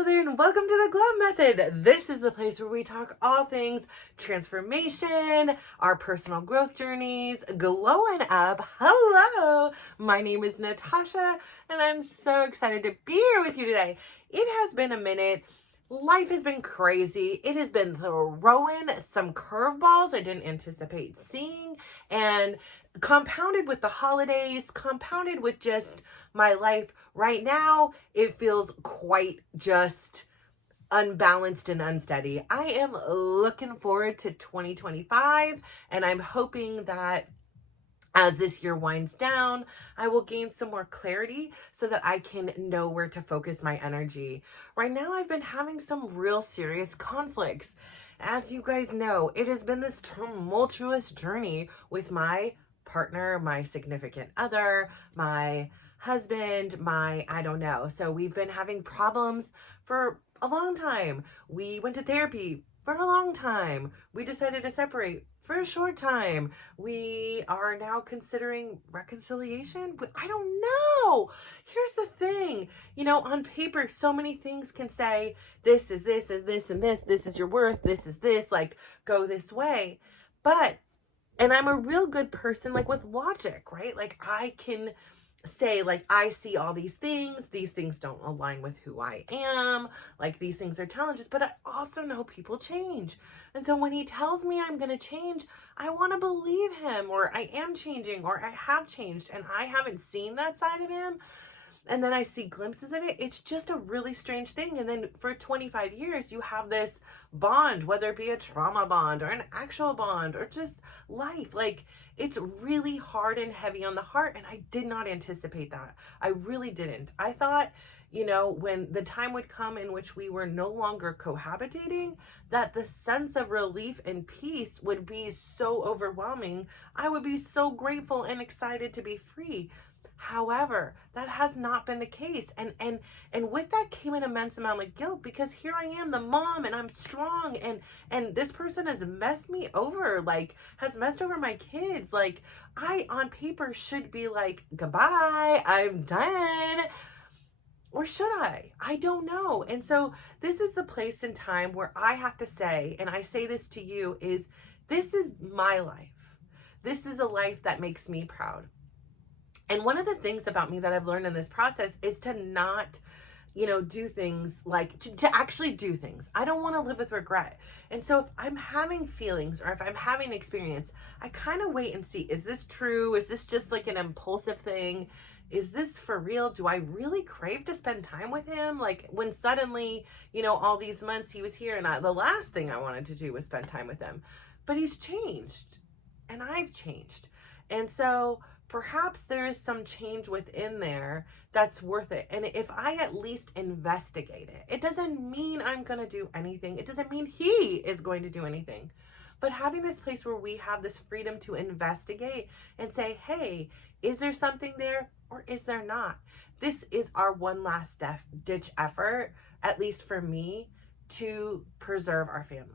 Hello there and welcome to the Glow Method. This is the place where we talk all things transformation, our personal growth journeys, glowing up. Hello, my name is Natasha and I'm so excited to be here with you today. It has been a minute. Life has been crazy. It has been throwing some curveballs I didn't anticipate seeing, and compounded with the holidays, compounded with just my life right now, it feels quite just unbalanced and unsteady. I am looking forward to 2025, and I'm hoping that as this year winds down, I will gain some more clarity so that I can know where to focus my energy. Right now, I've been having some real serious conflicts. As you guys know, it has been this tumultuous journey with my partner, my significant other, my husband, I don't know. So we've been having problems for a long time. We went to therapy for a long time. We decided to separate for a short time. We are now considering reconciliation, but I don't know. Here's the thing, on paper, so many things can say, this is this and this and this is your worth, this is this, like, go this way. And I'm a real good person, like with logic, right? Like I can say, like, I see all these things don't align with who I am, like these things are challenges, but I also know people change. And so when he tells me I'm going to change, I want to believe him, or I am changing, or I have changed, and I haven't seen that side of him. And then I see glimpses of it. It's just a really strange thing. And then for 25 years, you have this bond, whether it be a trauma bond or an actual bond or just life. Like, it's really hard and heavy on the heart. And I did not anticipate that. I really didn't. I thought, when the time would come in which we were no longer cohabitating, that the sense of relief and peace would be so overwhelming. I would be so grateful and excited to be free. However, that has not been the case. And with that came an immense amount of guilt, because here I am, the mom, and I'm strong, and this person has messed me over, like has messed over my kids. Like, I on paper should be like, goodbye, I'm done. Or should I? I don't know. And so this is the place and time where I have to say, and I say this to you, is this is my life. This is a life that makes me proud. And one of the things about me that I've learned in this process is to not, do things like, to actually do things. I don't want to live with regret. And so if I'm having feelings or if I'm having experience, I kind of wait and see, is this true? Is this just like an impulsive thing? Is this for real? Do I really crave to spend time with him? Like, when suddenly, all these months he was here, and the last thing I wanted to do was spend time with him. But he's changed, and I've changed. And so perhaps there is some change within there that's worth it. And if I at least investigate it, it doesn't mean I'm going to do anything. It doesn't mean he is going to do anything. But having this place where we have this freedom to investigate and say, hey, is there something there or is there not? This is our one last ditch effort, at least for me, to preserve our family.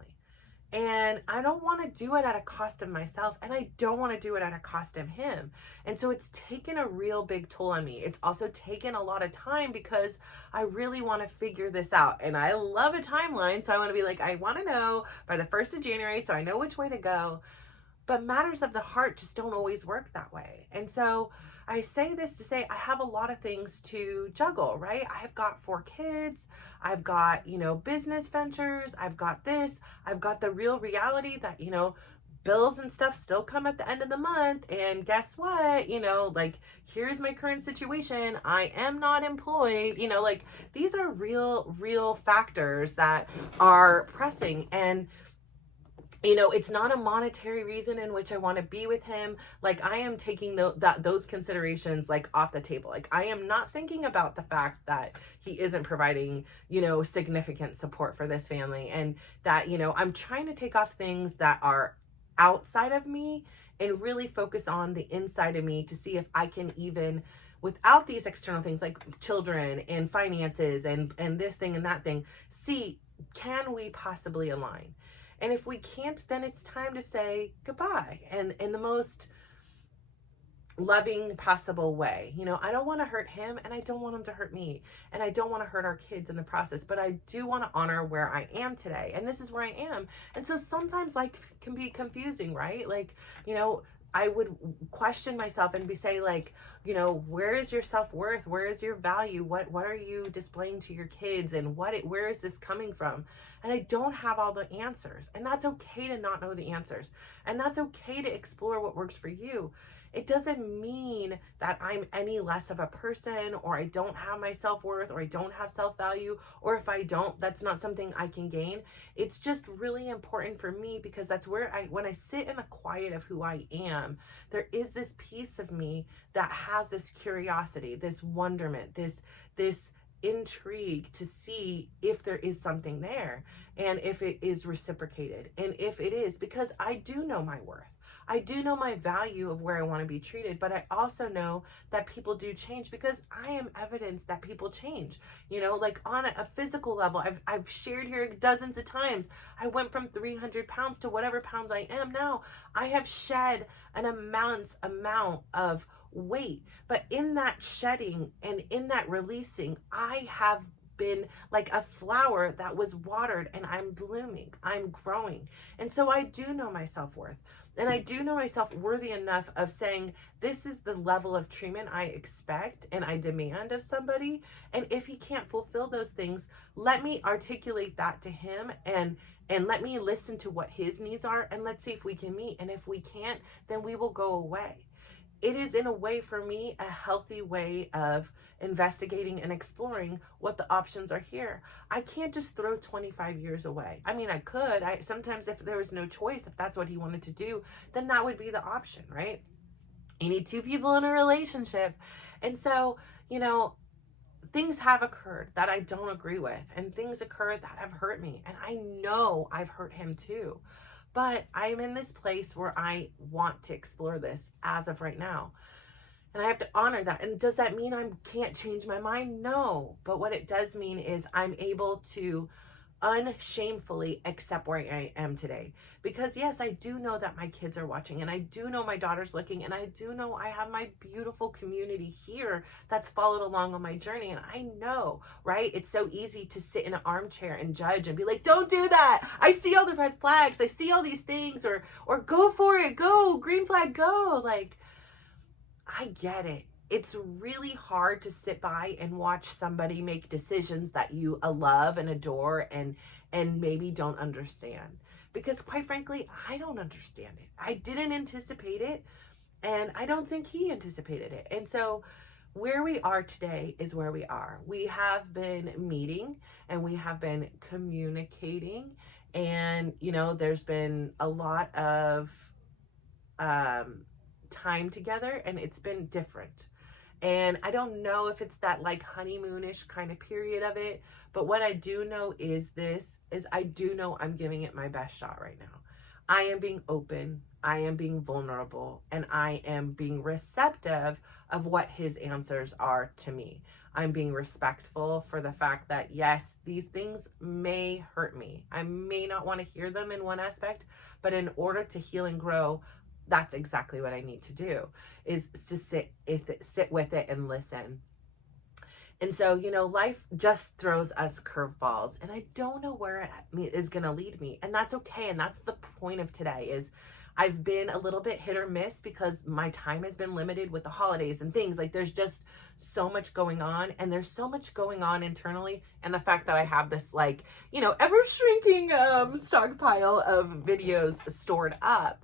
And I don't want to do it at a cost of myself, and I don't want to do it at a cost of him. And so it's taken a real big toll on me. It's also taken a lot of time because I really want to figure this out. And I love a timeline, so I want to be like, I want to know by the 1st of January so I know which way to go. But matters of the heart just don't always work that way. And so I say this to say I have a lot of things to juggle, right? I've got 4 kids. I've got, business ventures. I've got this. I've got the real reality that, bills and stuff still come at the end of the month. And guess what? Like, here's my current situation. I am not employed. Like, these are real factors that are pressing. And it's not a monetary reason in which I want to be with him. Like, I am taking those considerations like off the table. Like, I am not thinking about the fact that he isn't providing, significant support for this family, and that, I'm trying to take off things that are outside of me and really focus on the inside of me to see if I can, even without these external things like children and finances and this thing and that thing, see, can we possibly align? And if we can't, then it's time to say goodbye. And the most loving possible way. You know, I don't want to hurt him and I don't want him to hurt me. And I don't want to hurt our kids in the process, but I do want to honor where I am today. And this is where I am. And so sometimes life can be confusing, right? Like, you know, I would question myself and say like, you know, where is your self-worth? Where is your value? What are you displaying to your kids? And where is this coming from? And I don't have all the answers. And that's okay to not know the answers. And that's okay to explore what works for you. It doesn't mean that I'm any less of a person, or I don't have my self-worth, or I don't have self-value, or if I don't, that's not something I can gain. It's just really important for me because that's where when I sit in the quiet of who I am, there is this piece of me that has this curiosity, this wonderment, this intrigue to see if there is something there and if it is reciprocated. And if it is, because I do know my worth. I do know my value of where I want to be treated, but I also know that people do change because I am evidence that people change. You know, like on a physical level, I've shared here dozens of times. I went from 300 pounds to whatever pounds I am now. I have shed an immense amount of weight, but in that shedding and in that releasing, I have been like a flower that was watered and I'm blooming, I'm growing. And so I do know my self-worth. And I do know myself worthy enough of saying, this is the level of treatment I expect and I demand of somebody. And if he can't fulfill those things, let me articulate that to him and let me listen to what his needs are. And let's see if we can meet. And if we can't, then we will go away. It is in a way for me, a healthy way of investigating and exploring what the options are here. I can't just throw 25 years away. I mean, I could. Sometimes if there was no choice, if that's what he wanted to do, then that would be the option, right? You need two people in a relationship. And so, you know, things have occurred that I don't agree with, and things occur that have hurt me. And I know I've hurt him too. But I'm in this place where I want to explore this as of right now. And I have to honor that. And does that mean I can't change my mind? No. But what it does mean is I'm able to unshamefully accept where I am today. Because yes, I do know that my kids are watching, and I do know my daughter's looking, and I do know I have my beautiful community here that's followed along on my journey. And I know, right? It's so easy to sit in an armchair and judge and be like, don't do that. I see all the red flags. I see all these things, or go for it. Go, green flag, go. Like, I get it. It's really hard to sit by and watch somebody make decisions that you love and adore and maybe don't understand. Because quite frankly, I don't understand it. I didn't anticipate it, and I don't think he anticipated it. And so where we are today is where we are. We have been meeting and we have been communicating, and, you know, there's been a lot of time together, and it's been different. And I don't know if it's that like honeymoonish kind of period of it, but what I do know is I do know I'm giving it my best shot right now. I am being open, I am being vulnerable, and I am being receptive of what his answers are to me. I'm being respectful for the fact that yes, these things may hurt me. I may not want to hear them in one aspect, but in order to heal and grow, that's exactly what I need to do, is to sit with it and listen. And so, you know, life just throws us curveballs, and I don't know where it is going to lead me. And that's okay. And that's the point of today is I've been a little bit hit or miss because my time has been limited with the holidays and things. Like, there's just so much going on, and there's so much going on internally. And the fact that I have this, like, you know, ever shrinking stockpile of videos stored up.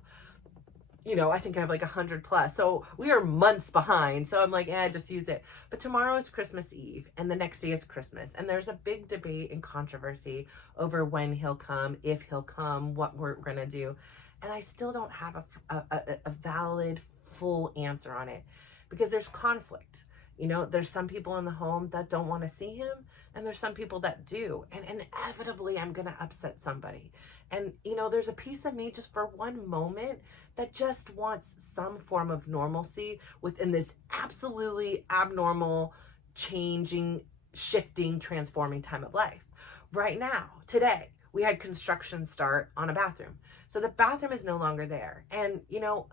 You know, I think I have like 100 plus. So we are months behind. So I'm like, just use it. But tomorrow is Christmas Eve, and the next day is Christmas. And there's a big debate and controversy over when he'll come, if he'll come, what we're going to do. And I still don't have a valid, full answer on it because there's conflict. You know, there's some people in the home that don't want to see him, and there's some people that do. And inevitably, I'm going to upset somebody. And, you know, there's a piece of me just for one moment that just wants some form of normalcy within this absolutely abnormal, changing, shifting, transforming time of life. Right now, today, we had construction start on a bathroom. So the bathroom is no longer there. And,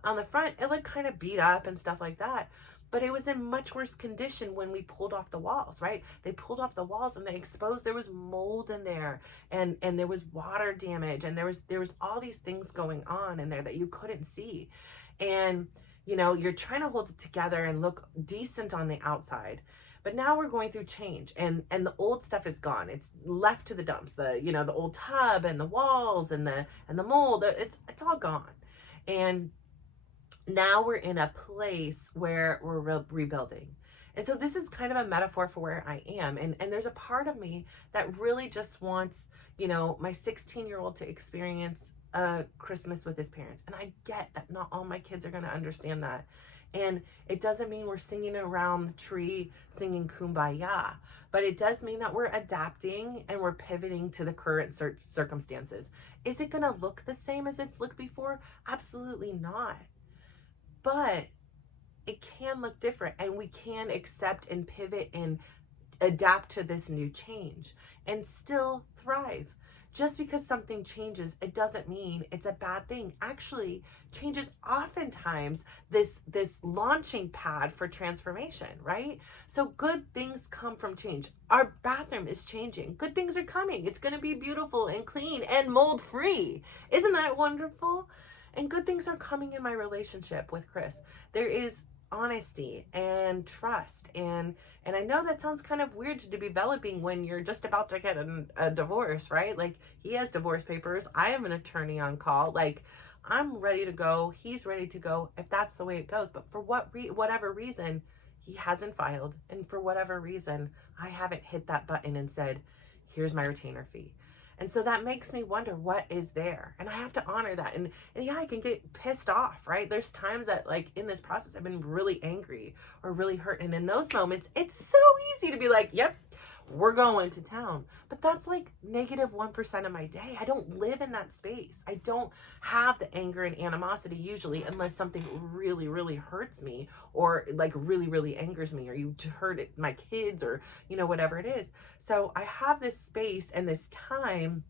on the front, it looked kind of beat up and stuff like that. But it was in much worse condition when we pulled off the walls, right? They pulled off the walls and they exposed, there was mold in there, and there was water damage, and there was all these things going on in there that you couldn't see. And, you're trying to hold it together and look decent on the outside. But now we're going through change, and the old stuff is gone. It's left to the dumps. The old tub and the walls and the mold, it's all gone. And now we're in a place where we're rebuilding. And so this is kind of a metaphor for where I am. And there's a part of me that really just wants, my 16-year-old to experience a Christmas with his parents. And I get that not all my kids are going to understand that. And it doesn't mean we're singing around the tree, singing Kumbaya, but it does mean that we're adapting and we're pivoting to the current circumstances. Is it going to look the same as it's looked before? Absolutely not. But it can look different, and we can accept and pivot and adapt to this new change and still thrive. Just because something changes, it doesn't mean it's a bad thing. Actually, change is oftentimes this launching pad for transformation, right? So good things come from change. Our bathroom is changing. Good things are coming. It's going to be beautiful and clean and mold free. Isn't that wonderful? And good things are coming in my relationship with Chris. There is honesty and trust. And I know that sounds kind of weird to be developing when you're just about to get a divorce, right? Like, he has divorce papers. I am an attorney on call. Like, I'm ready to go. He's ready to go if that's the way it goes. But for whatever reason, he hasn't filed. And for whatever reason, I haven't hit that button and said, here's my retainer fee. And so that makes me wonder what is there. And I have to honor that. And yeah, I can get pissed off, right? There's times that, like, in this process, I've been really angry or really hurt. And in those moments, it's so easy to be like, yep, we're going to town. But that's like -1% of my day. I don't live in that space. I don't have the anger and animosity usually, unless something really, really hurts me, or like really, really angers me, or you hurt my kids, or, whatever it is. So I have this space and this time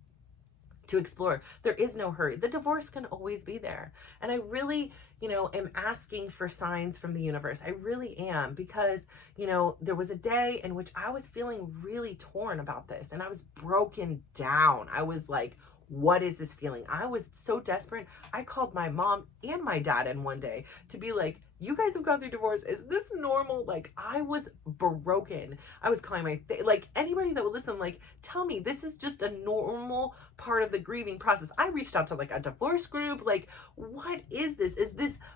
to explore. There is no hurry. The divorce can always be there. And I really, am asking for signs from the universe. I really am, because, there was a day in which I was feeling really torn about this, and I was broken down. I was like, what is this feeling? I was so desperate. I called my mom and my dad in one day to be like, you guys have gone through divorce. Is this normal? Like, I was broken. I was calling like, anybody that would listen, like, tell me this is just a normal part of the grieving process. I reached out to like a divorce group. Like, what is this?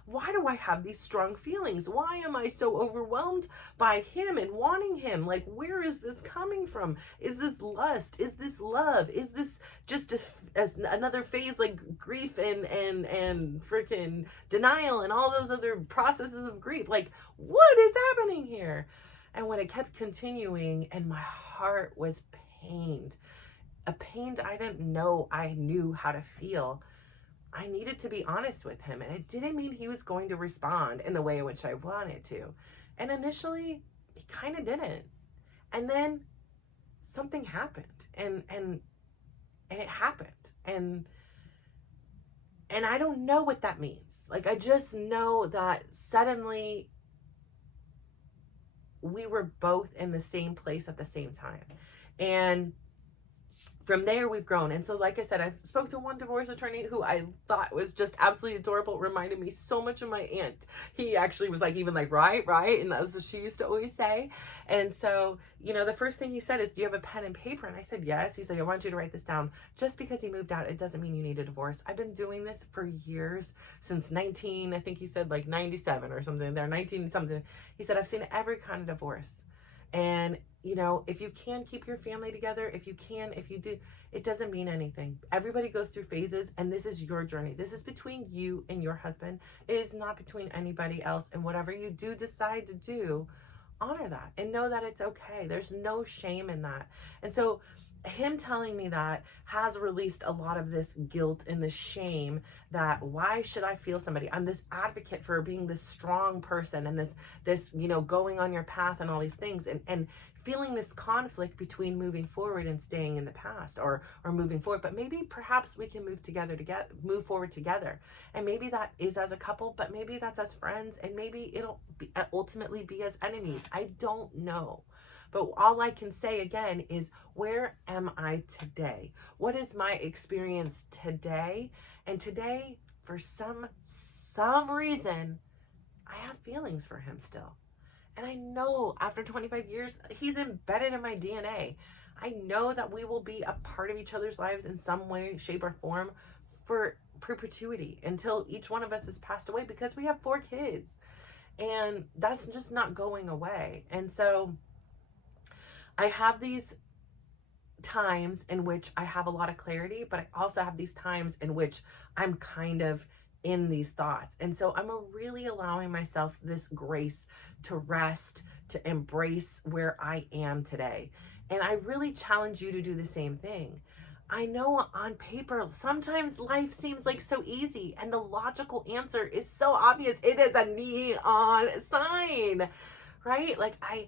Why do I have these strong feelings? Why am I so overwhelmed by him and wanting him? Like, where is this coming from? Is this lust? Is this love? Is this just another phase, like grief and freaking denial and all those other processes of grief? Like, what is happening here? And when it kept continuing, and my heart was pained, a pain I didn't know I knew how to feel, I needed to be honest with him. And it didn't mean he was going to respond in the way in which I wanted to. And initially, he kind of didn't. And then something happened, and it happened. And I don't know what that means. Like, I just know that suddenly we were both in the same place at the same time. And from there, we've grown. And so, like I said, I spoke to one divorce attorney who I thought was just absolutely adorable. It reminded me so much of my aunt. He actually was like, even like, right. And that's what she used to always say. And so, the first thing he said is, do you have a pen and paper? And I said, yes. He's like, I want you to write this down. Just because he moved out, it doesn't mean you need a divorce. I've been doing this for years, since I think he said like 97 or something there, 19 something. He said, I've seen every kind of divorce. And if you can keep your family together, if you do, it doesn't mean anything. Everybody goes through phases, and this is your journey. This is between you and your husband. It is not between anybody else. And whatever you do decide to do, honor that and know that it's okay. There's no shame in that. And so him telling me that has released a lot of this guilt and this shame that, why should I feel somebody? I'm this advocate for being this strong person and this going on your path and all these things. And feeling this conflict between moving forward and staying in the past, or moving forward. But maybe perhaps we can move forward together. And maybe that is as a couple, but maybe that's as friends, and maybe it'll ultimately be as enemies. I don't know. But all I can say again is, where am I today? What is my experience today? And today, for some reason, I have feelings for him still. And I know after 25 years, he's embedded in my DNA. I know that we will be a part of each other's lives in some way, shape, or form for perpetuity until each one of us has passed away, because we have 4 kids. And that's just not going away. And so I have these times in which I have a lot of clarity, but I also have these times in which I'm kind of in these thoughts. And so I'm really allowing myself this grace to rest, to embrace where I am today. And I really challenge you to do the same thing. I know on paper, sometimes life seems like so easy, and the logical answer is so obvious. It is a neon sign, right? Like I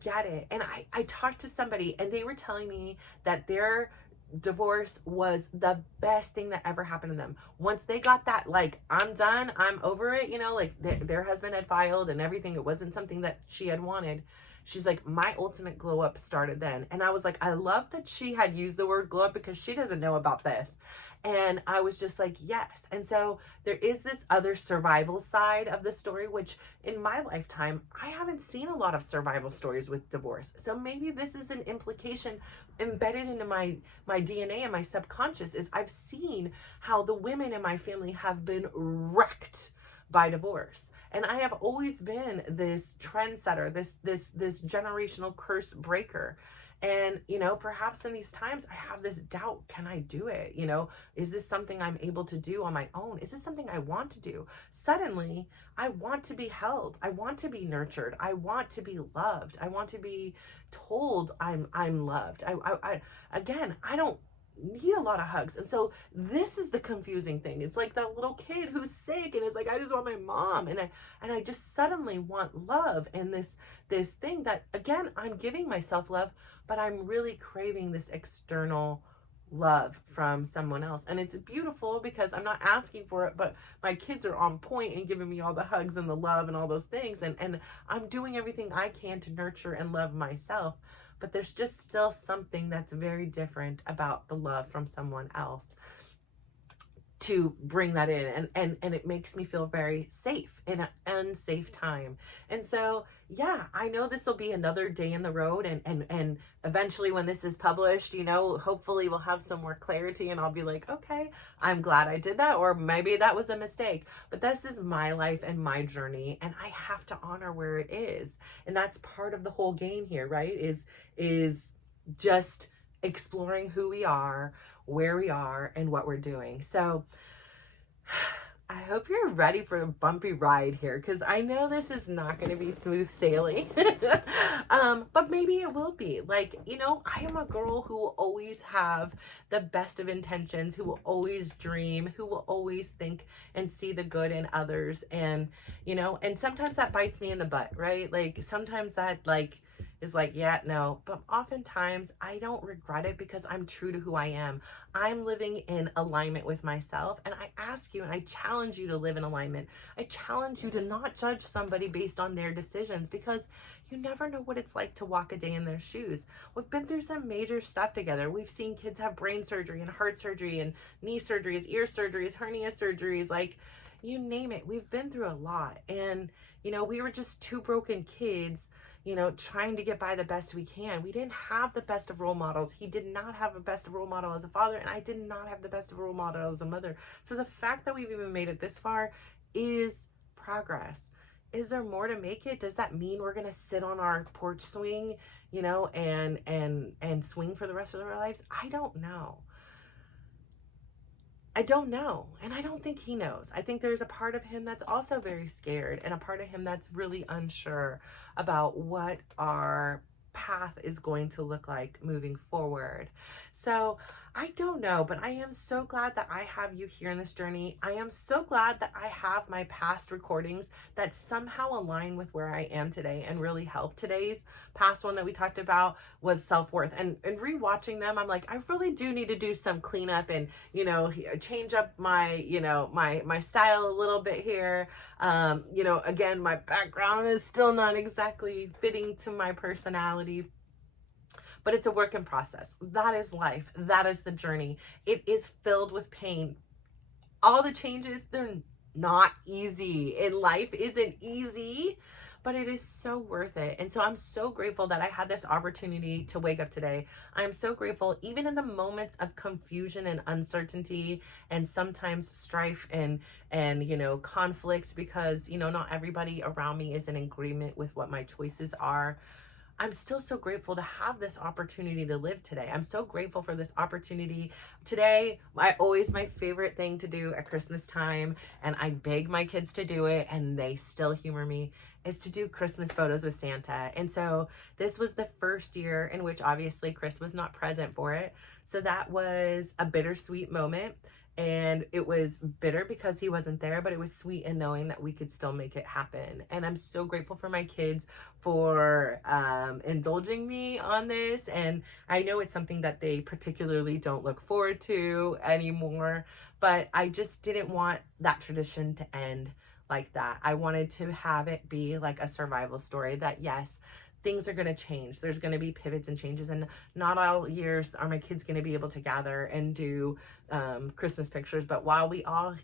get it. And I talked to somebody, and they were telling me that their divorce was the best thing that ever happened to them. Once they got that, like, I'm done, I'm over it, like their husband had filed and everything. It wasn't something that she had wanted. She's like, my ultimate glow up started then. And I was like, I love that she had used the word glow up, because she doesn't know about this. And I was just like, yes. And so there is this other survival side of the story, which in my lifetime, I haven't seen a lot of survival stories with divorce. So maybe this is an implication embedded into my DNA and my subconscious, is I've seen how the women in my family have been wrecked by divorce. And I have always been this trendsetter, this generational curse breaker. And, perhaps in these times I have this doubt, can I do it? Is this something I'm able to do on my own? Is this something I want to do? Suddenly, I want to be held. I want to be nurtured. I want to be loved. I want to be told I'm loved. I don't need a lot of hugs. And so this is the confusing thing. It's like that little kid who's sick and is like, I just want my mom. And I just suddenly want love. And this thing that, again, I'm giving myself love, but I'm really craving this external love from someone else. And it's beautiful because I'm not asking for it, but my kids are on point and giving me all the hugs and the love and all those things. And I'm doing everything I can to nurture and love myself. But there's just still something that's very different about the love from someone else to bring that in. And it makes me feel very safe in an unsafe time. And so, yeah, I know this will be another day in the road. And eventually when this is published, hopefully we'll have some more clarity, and I'll be like, okay, I'm glad I did that. Or maybe that was a mistake. But this is my life and my journey, and I have to honor where it is. And that's part of the whole game here, right? Is just exploring who we are, where we are, and what we're doing. So I hope you're ready for a bumpy ride here, because I know this is not going to be smooth sailing, but maybe it will be. Like, I am a girl who will always have the best of intentions, who will always dream, who will always think and see the good in others. And, and sometimes that bites me in the butt, right? Like sometimes that is like, yeah, no, but oftentimes I don't regret it, because I'm true to who I am. I'm living in alignment with myself, and I ask you and I challenge you to live in alignment. I challenge you to not judge somebody based on their decisions, because you never know what it's like to walk a day in their shoes. We've been through some major stuff together. We've seen kids have brain surgery and heart surgery and knee surgeries, ear surgeries, hernia surgeries, like you name it. We've been through a lot. And, we were just 2 broken kids, trying to get by the best we can. We didn't have the best of role models. He did not have a best of role model as a father, and I did not have the best of role model as a mother. So the fact that we've even made it this far is progress. Is there more to make it? Does that mean we're going to sit on our porch swing, and swing for the rest of our lives? I don't know. And I don't think he knows. I think there's a part of him that's also very scared, and a part of him that's really unsure about what our path is going to look like moving forward. So I don't know, but I am so glad that I have you here in this journey. I am so glad that I have my past recordings that somehow align with where I am today and really help. Today's past one that we talked about was self-worth, and rewatching them, I'm like, I really do need to do some cleanup and, change up my, my style a little bit here. Again, my background is still not exactly fitting to my personality, but it's a work in process. That is life. That is the journey. It is filled with pain. All the changes, they're not easy. And life isn't easy, but it is so worth it. And so I'm so grateful that I had this opportunity to wake up today. I'm so grateful, even in the moments of confusion and uncertainty and sometimes strife and conflict, because, not everybody around me is in agreement with what my choices are. I'm still so grateful to have this opportunity to live today. I'm so grateful for this opportunity. Today, my favorite thing to do at Christmas time, and I beg my kids to do it, and they still humor me, is to do Christmas photos with Santa. And so this was the first year in which obviously Chris was not present for it. So that was a bittersweet moment. And it was bitter because he wasn't there, but it was sweet in knowing that we could still make it happen. And I'm so grateful for my kids for indulging me on this. And I know it's something that they particularly don't look forward to anymore, but I just didn't want that tradition to end like that. I wanted to have it be like a survival story that, yes, things are going to change. There's going to be pivots and changes, and not all years are my kids going to be able to gather and do Christmas pictures. But while we all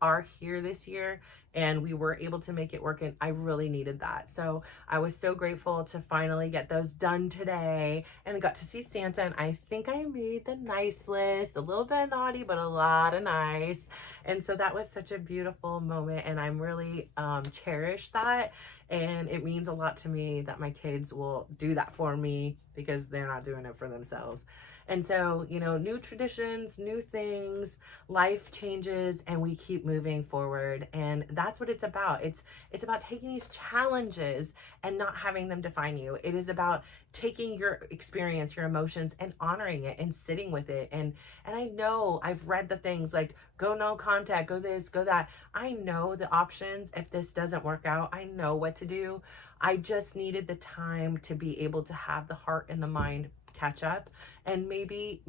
are here this year and we were able to make it work, and I really needed that. So I was so grateful to finally get those done today, and I got to see Santa, and I think I made the nice list, a little bit naughty, but a lot of nice. And so that was such a beautiful moment, and I'm really cherish that. And it means a lot to me that my kids will do that for me because they're not doing it for themselves. And so, new traditions, new things, life changes, and we keep moving forward. And that's what it's about. It's about taking these challenges and not having them define you. It is about taking your experience, your emotions, and honoring it and sitting with it. And I know I've read the things like go no contact, go this, go that. I know the options if this doesn't work out. I know what to do. I just needed the time to be able to have the heart and the mind catch up, and maybe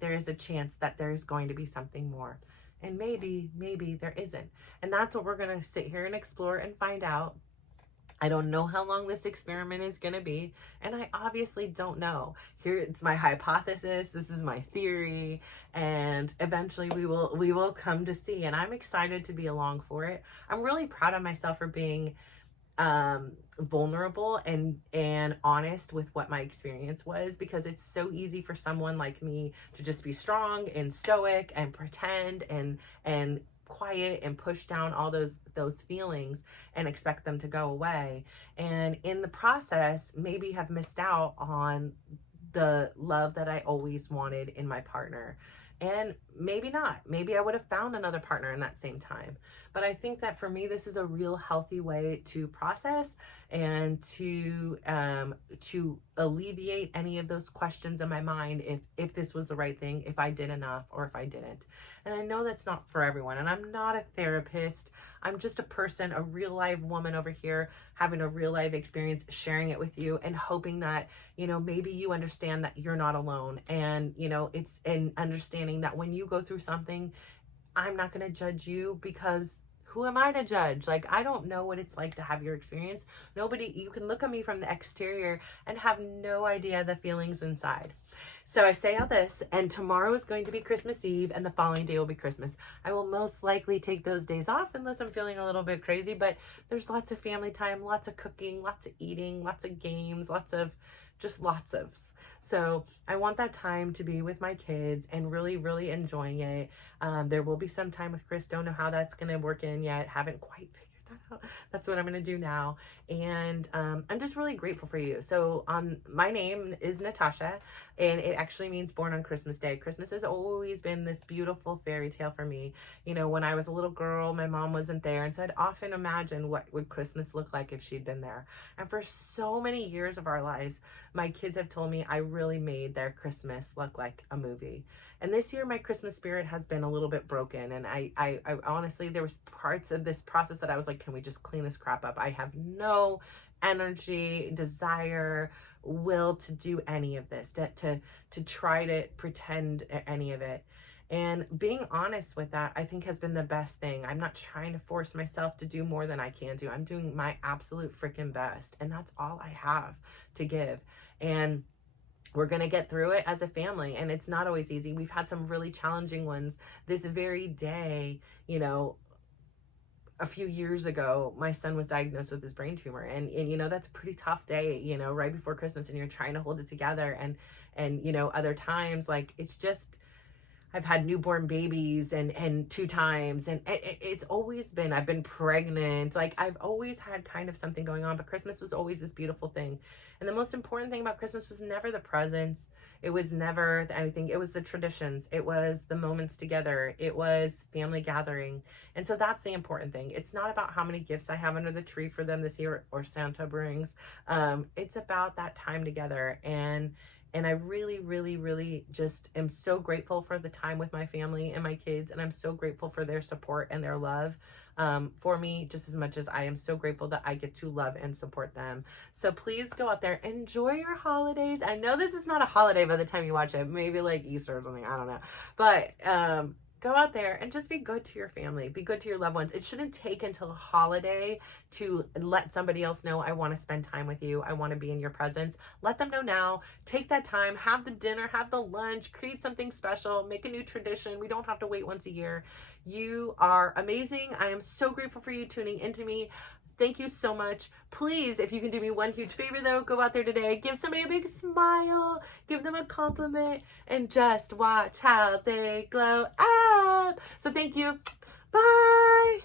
there's a chance that there's going to be something more, and maybe there isn't. And that's what we're going to sit here and explore and find out. I don't know how long this experiment is going to be, and I obviously don't know. Here, it's my hypothesis, this is my theory, and eventually we will come to see, and I'm excited to be along for it. I'm really proud of myself for being vulnerable and honest with what my experience was, because it's so easy for someone like me to just be strong and stoic and pretend and quiet and push down all those feelings and expect them to go away, and in the process maybe have missed out on the love that I always wanted in my partner. And maybe not. Maybe I would have found another partner in that same time. But I think that for me, this is a real healthy way to process and to alleviate any of those questions in my mind, if this was the right thing, if I did enough, or if I didn't. And I know that's not for everyone. And I'm not a therapist. I'm just a person, a real life woman over here, having a real life experience, sharing it with you, and hoping that, maybe you understand that you're not alone. And, it's an understanding that when you go through something, I'm not going to judge you, because who am I to judge? Like, I don't know what it's like to have your experience. You can look at me from the exterior and have no idea the feelings inside. So I say all this, and tomorrow is going to be Christmas Eve, and the following day will be Christmas. I will most likely take those days off unless I'm feeling a little bit crazy, but there's lots of family time, lots of cooking, lots of eating, lots of games, lots of. So I want that time to be with my kids and really, really enjoying it. There will be some time with Chris. Don't know how that's going to work in yet. Haven't quite figured that out. That's what I'm going to do now. And I'm just really grateful for you. So my name is Natasha, and it actually means born on Christmas Day. Christmas has always been this beautiful fairy tale for me. You know, when I was a little girl, my mom wasn't there. And so I'd often imagine what would Christmas look like if she'd been there. And for so many years of our lives, my kids have told me I really made their Christmas look like a movie. And this year, my Christmas spirit has been a little bit broken. And I honestly, there was parts of this process that I was like, can we just clean this crap up? I have no energy, desire, will to do any of this, to try to pretend any of it. And being honest with that, I think has been the best thing. I'm not trying to force myself to do more than I can do. I'm doing my absolute freaking best. And that's all I have to give. And we're going to get through it as a family. And it's not always easy. We've had some really challenging ones. This very day, you know, a few years ago, my son was diagnosed with this brain tumor. And you know, that's a pretty tough day, you know, right before Christmas, and you're trying to hold it together. And, you know, other times, like, it's just, I've had newborn babies and 2 times, and it's always been, I've been pregnant. Like, I've always had kind of something going on, but Christmas was always this beautiful thing. And the most important thing about Christmas was never the presents. It was never anything. It was the traditions. It was the moments together. It was family gathering. And so that's the important thing. It's not about how many gifts I have under the tree for them this year or Santa brings. It's about that time together. And I really, really, really just am so grateful for the time with my family and my kids. And I'm so grateful for their support and their love for me, just as much as I am so grateful that I get to love and support them. So please go out there, enjoy your holidays. I know this is not a holiday by the time you watch it, maybe like Easter or something, I don't know. But go out there and just be good to your family. Be good to your loved ones. It shouldn't take until a holiday to let somebody else know, I want to spend time with you. I want to be in your presence. Let them know now. Take that time. Have the dinner. Have the lunch. Create something special. Make a new tradition. We don't have to wait once a year. You are amazing. I am so grateful for you tuning into me. Thank you so much. Please, if you can do me one huge favor though, go out there today, give somebody a big smile, give them a compliment, and just watch how they glow up. So thank you. Bye.